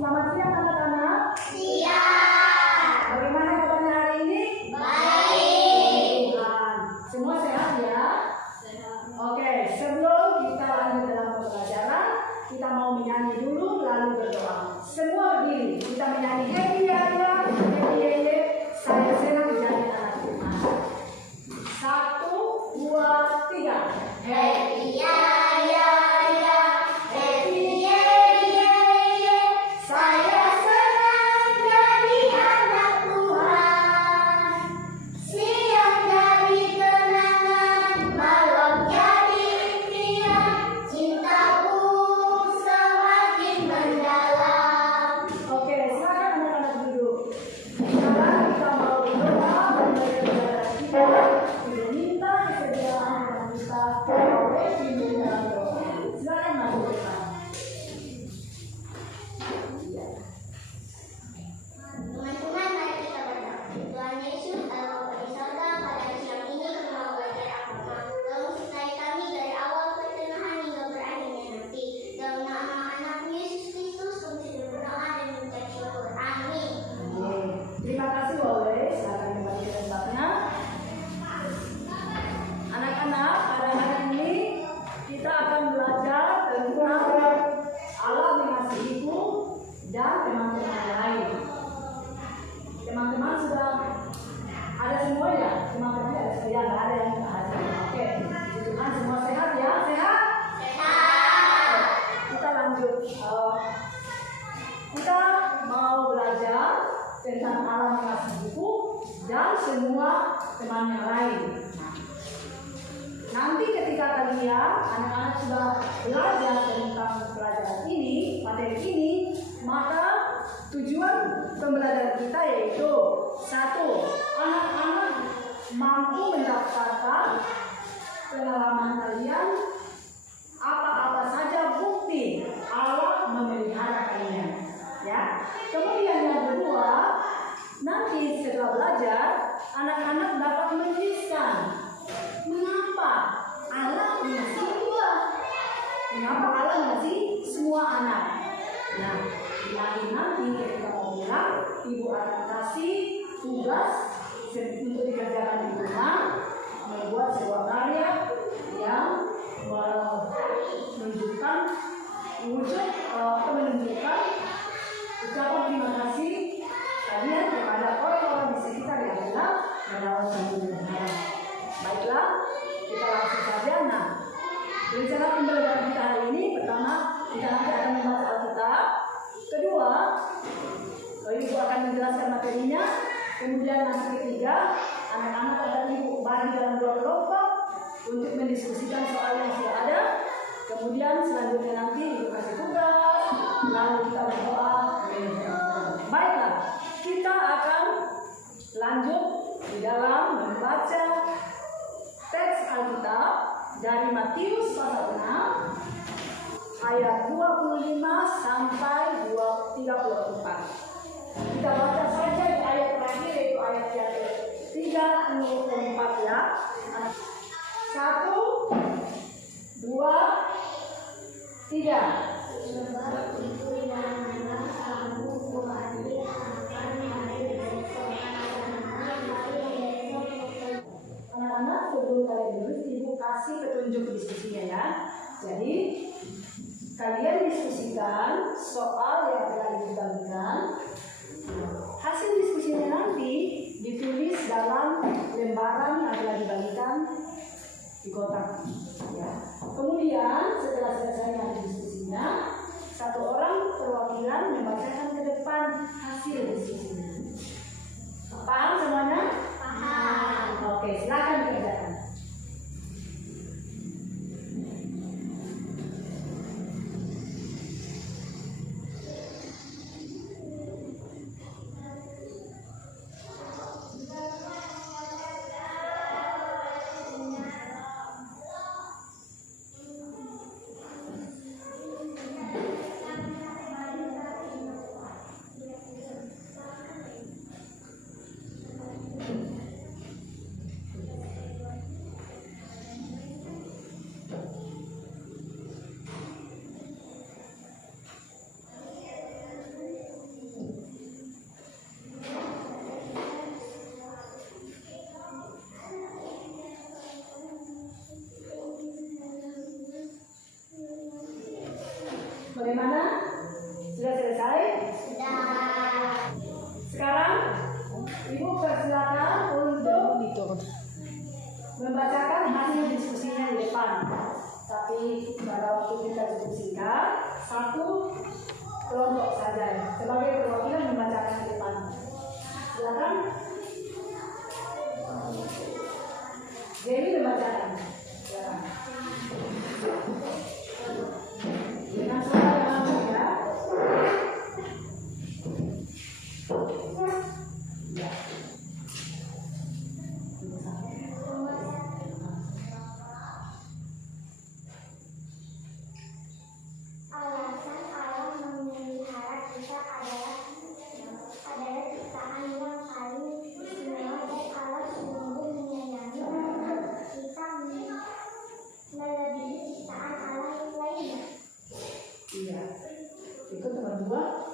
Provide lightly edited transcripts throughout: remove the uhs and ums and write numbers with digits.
Selamat siang anak-anak. Siang. Bagaimana kabarnya hari ini? Baik. Semua sehat ya? Sehat. Oke, sebelum kita lanjut dalam pembelajaran, kita mau menyanyi dulu lalu berdoa. Semua berdiri, kita menyanyi happy ya, happy ye, saya senang jadi anak Tuhan. 1, 2, 3. Happy ya ya ya, happy ye ye ye, saya senang jadi anak Tuhan. Siang jadi kenangan, malam jadi impian, cintaku semakin mendalam. Oke, silakan anak-anak duduk. Sekarang kita mau berdoa bagi kita minta kesediaan dan kita oleh pimpin dalam doa. Silakan maju ke depan. Teman-teman, mari kita berdoa. Tuhan Yesus, Allah Bapa di sorga, pada siang ini kami mau belajar agama. Tolong sertai kami dari awal pertengahan hingga berakhirnya nanti. Dalam nama anak Yesus Kristus, kami sudah berdoa dan mengucap syukur. Amin. Terima kasih Wole. Silakan kembali ke tempatnya. Anak-anak, pada hari ini kita akan belajar tentang Allah mengasihiku dan teman-teman lain. Teman-teman sudah ada semua ya? Teman-teman ada semua, nggak ada yang nggak ada. Oke, puji Tuhan semua sehat ya? Sehat? Sehat. Kita lanjut. Kita mau belajar tentang Allah mengasihiku dan semua teman yang lain. Nanti ketika kalian anak-anak sudah belajar tentang pelajaran ini, materi ini, maka tujuan pembelajaran kita yaitu 1. Anak-anak mampu mendapatkan pengalaman kalian apa-apa saja bukti Allah memelihara kalian, ya. Kemudian yang kedua, nanti setelah belajar, anak-anak dapat menuliskan mengapa Allah mengasihi gua, mengapa Allah mengasihi semua anak. Nah, di akhir nanti ketika mau pulang, ibu akan kasih tugas untuk dikerjakan di rumah, membuat sebuah karya yang menunjukkan wujud atau menunjukkan ucapan terima kasih kalian kepada orang-orang di sekitar yang telah merawat kamu dengan baik. Baiklah, kita langsung saja. Nah, rencana pembelajaran kita hari ini, pertama kita nanti akan membaca Alkitab. Kedua, ibu akan menjelaskan materinya. Kemudian nanti ketiga, anak-anak dan ibu bagi dalam 2 kelompok untuk mendiskusikan soal yang sudah ada. Kemudian selanjutnya nanti ibu kasih tugas, lalu kita berdoa. Baiklah, kita akan lanjut di dalam membaca teks Alkitab dari Matius pasal 6 ayat 25 sampai 34. Kita baca saja di ayat terakhir, yaitu ayat yang ke-34 ya. 1, 2, 3. Anak-anak, sebelum kalian duduk, ibu kasih petunjuk diskusinya ya. Jadi kalian diskusikan soal yang telah dibagikan. Hasil diskusinya nanti ditulis dalam lembaran yang telah dibagikan di kotak. Ya. Kemudian setelah selesai nanti diskusinya, 1 orang perwakilan membacakan ke depan hasil diskusinya. Paham semuanya? Paham. Oke, silakan dikerjakan. depan. Tapi pada waktu kita diskusikan, satu kelompok saja sebagai perwakilan membacakan di depan. Silakan. Jadi membacakan. Silakan. Dengan suara yang lama ya. Ya. Alasan Allah memelihara kita adalah ciptaan yang paling istimewa dan Allah sungguh menyayangi kita melebihi ciptaan Allah yang lainnya. Iya. Itu nomor 2.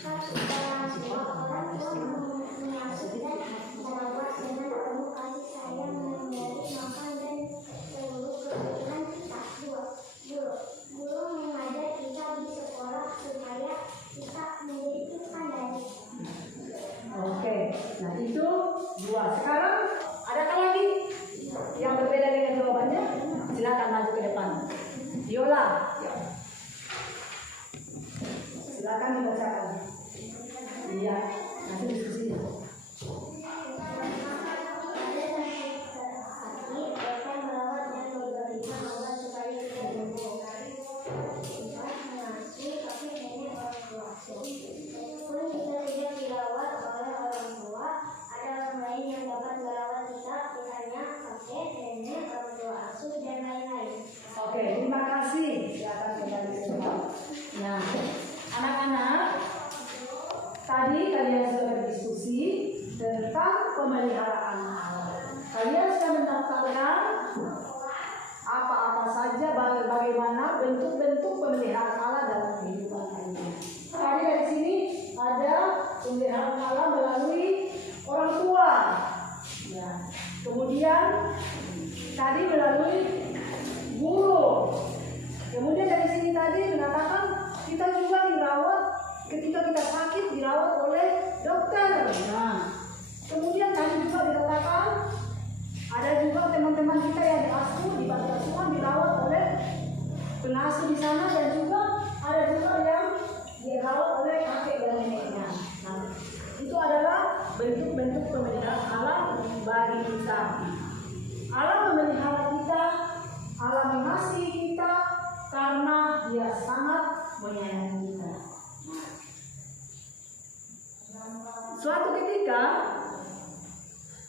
Orang tua mengasuh dan merawat dengan penuh kasih sayang, memberi makan dan seluruh kebutuhan kita. Guru mengajar kita di sekolah supaya kita menjadi pandai. Oke, nah itu 2. Sekarang adakah lagi yang berbeda dengan jawabannya? Silakan maju ke depan. Viola, silakan dibacakan. Iya, nanti diskusi. Oke, terima kasih. Silakan kembali ke depan. Nah, anak-anak, tadi kalian sudah berdiskusi tentang pemeliharaan Allah. Kalian sudah mendaftarkan apa-apa saja, bagaimana bentuk-bentuk pemeliharaan Allah dalam kehidupan kalian. Tadi dari sini ada pemeliharaan Allah melalui orang tua. Ya. Kemudian tadi melalui guru. Kemudian dari sini tadi mengatakan kita juga dirawat ketika kita sakit, dirawat oleh dokter. Nah, kemudian tadi juga dikatakan ada juga teman-teman kita yang diasuh di panti asuhan dirawat oleh pengasuh di sana, dan juga ada juga yang dirawat oleh kakek dan neneknya. Nah, itu adalah bentuk-bentuk pemeliharaan Allah bagi kita. Allah memelihara kita, Allah mengasihi kita karena Dia sangat menyayangi kita. Suatu ketika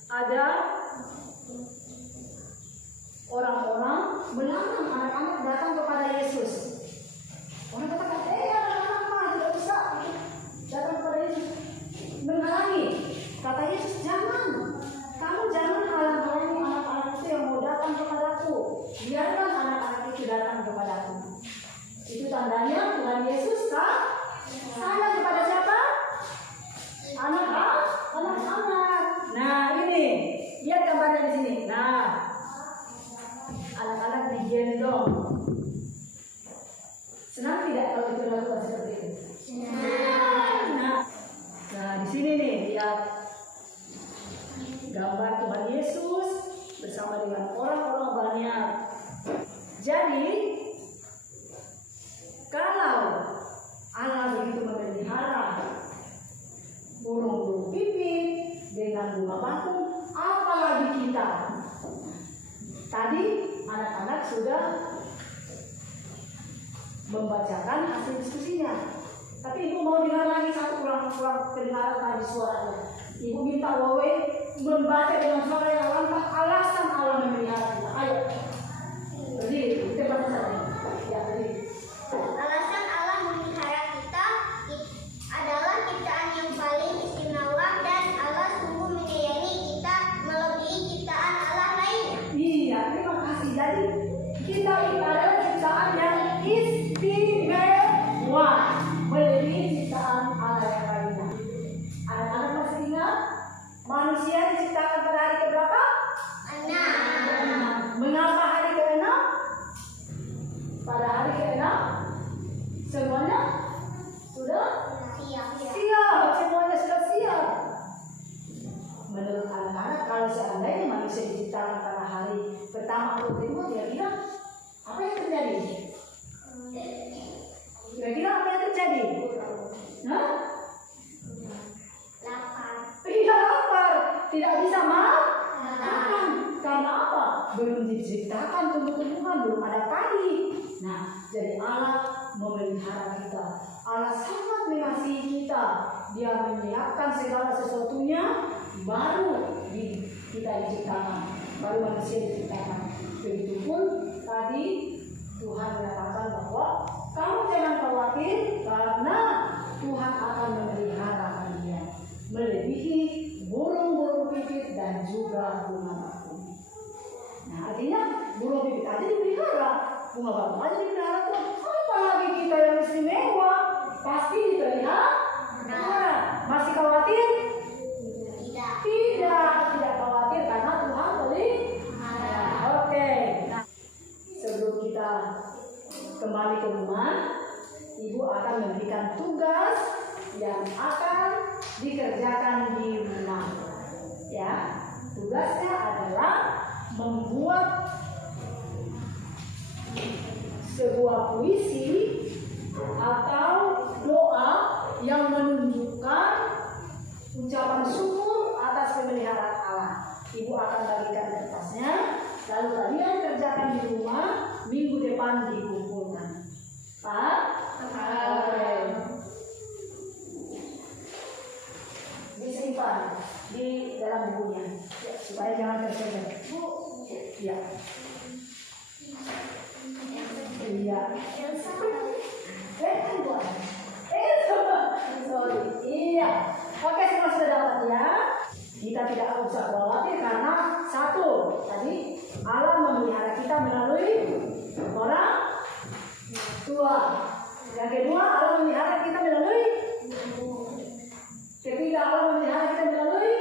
ada orang-orang melarang anak-anak datang kepada Yesus. Orang katakan, anak-anak mah tidak bisa datang kepada Yesus. Menghalangi. Kata Yesus, jangan. Kamu jangan halang-halangi anak-anak itu yang mau datang kepadaku. Biarkan anak-anak itu datang kepadaku. Itu tandanya Tuhan Yesus sayang kepada siapa? Anak-anak. Nah, ini lihat gambarnya di sini. Nah, anak-anak digendong. Senang tidak kalau diperlakukan seperti itu? Senang. Nah, di sini nih lihat gambar Tuhan Yesus bersama dengan orang-orang banyak. Jadi, kalau Allah begitu memelihara burung-burung pipit dengan bunga bakung, apalagi kita. Tadi anak-anak sudah membacakan hasil diskusinya. Tapi ibu mau dengar lagi satu kurang kedengaran tadi suaranya. Ibu minta Wawe membaca dengan suara yang lantang alasan Allah memelihara kita. Ayo. Berdiri, kita baca saja. Ya, berdiri. Alasan Allah memelihara kita adalah ciptaan yang paling istimewa dan Allah sungguh menyayangi kita melebihi ciptaan Allah lainnya. Iya, terima kasih. Jadi kita ini adalah ciptaan yang istimewa melebihi ciptaan Allah yang lainnya. Anak-anak masih ingat manusia diciptakan pada hari keberapa? 6. Mengapa hari ke-6? Pada hari ke-6 semuanya sudah siap. Semuanya sudah siap. Menurut anak-anak, kalau seandainya manusia manusia diciptakan pada hari pertama atau kedua, kira-kira apa yang terjadi? Kira-kira apa yang terjadi? Nah? Lapar. Tidak lapar, tidak bisa makan. Karena apa? Belum diciptakan tumbuh-tumbuhan, belum ada padi. Nah, jadi Allah memelihara kita. Allah sangat mengasihi kita. Dia menyiapkan segala sesuatunya baru kita diciptakan, baru manusia diciptakan. Begitupun tadi Tuhan mengatakan bahwa kamu jangan khawatir karena Tuhan akan memelihara kalian melebihi burung-burung pipit dan juga bunga bakung. Nah, artinya burung pipit aja dipelihara, bunga bakung aja dipelihara Tuhan. Apalagi kita yang istimewa pasti dipelihara. Masih khawatir? Tidak khawatir karena Tuhan pelihara. Oke. Nah, sebelum kita kembali ke rumah, Ibu akan memberikan tugas yang akan dikerjakan di rumah. Ya, tugasnya adalah membuat sebuah puisi atau doa yang menunjukkan ucapan syukur atas pemeliharaan Allah. Ibu akan bagikan kertasnya, lalu kalian kerjakan di rumah, minggu depan dikumpulkan. Pak? Oke. Disimpan di dalam bukunya, ya, supaya jangan tercecer. Ya. Iya. Sorry. Iya. Oke, semua sudah dapat ya. Kita tidak usah khawatir karena satu, tadi Allah memelihara kita melalui orang tua. Yang kedua, Allah memelihara kita melalui ketiga, Allah memelihara kita melalui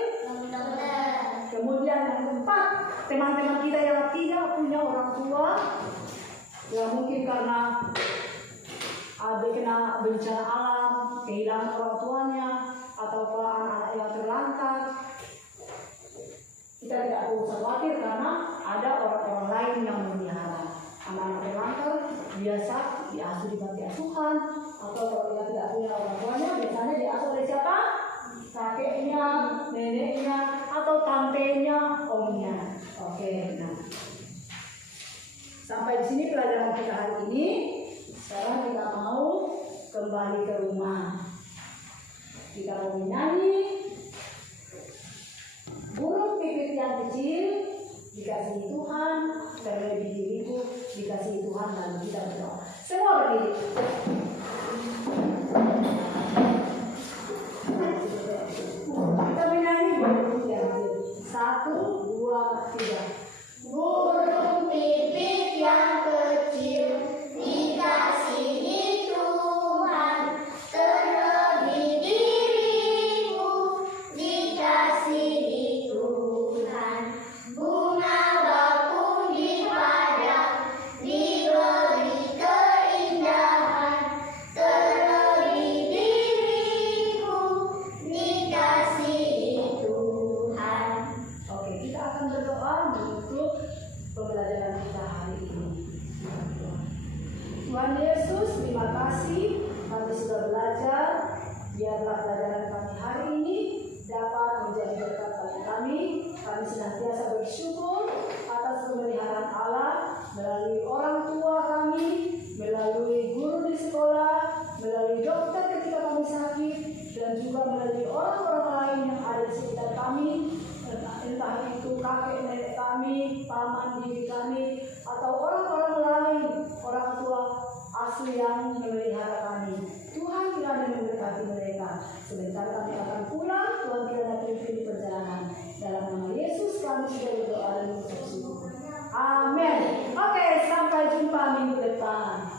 kemudian yang keempat, teman-teman kita yang tidak punya orang tua, ya mungkin karena ada kena bencana alam, kehilangan orang tuanya, atau anak-anak yang terlantar, kita tidak perlu khawatir karena ada orang-orang lain yang memelihara. Anak-anak terlantar biasa diasuh di panti asuhan, atau kalau dia tidak punya orang tuanya, biasanya diasuh oleh siapa? Kakeknya, neneknya, atau tantenya, omnya. Oke, nah. Sampai di sini pelajaran kita hari ini. Sekarang kita mau kembali ke rumah. Kita mau menyanyi burung pipit yang kecil dikasihi Tuhan, terlebih diriku dikasihi Tuhan, lalu kita berdoa. Semua berdiri. Kita menyanyi burung yang kecil. 1, 2, 3. Burung pipit yang kecil dikasihi Tuhan, terlebih dirimu dikasihi Tuhan. Bunga bakung di padang diberi keindahan, terlebih dirimu dikasihi Tuhan. Oke, kita akan berdoa menutup pembelajaran kita hari ini. Tuhan Yesus, terima kasih kami sudah belajar. Biarlah pelajaran kami hari ini dapat menjadi berkat bagi kami. Kami senantiasa bersyukur atas pemeliharaan Allah melalui orang tua kami, melalui guru di sekolah, melalui dokter ketika kami sakit, dan juga melalui orang-orang lain yang ada di sekitar kami. Entah itu kakek nenek kami, paman bibi kami, atau orang-orang lain, orang tua asli yang memelihara kami. Tuhan kiranya memberkati mereka. Sebentar kami akan pulang, Tuhan kiranya pimpin di perjalanan. Dalam nama Yesus kami sudah berdoa dan mengucap syukur. Amin. Oke, sampai jumpa minggu depan.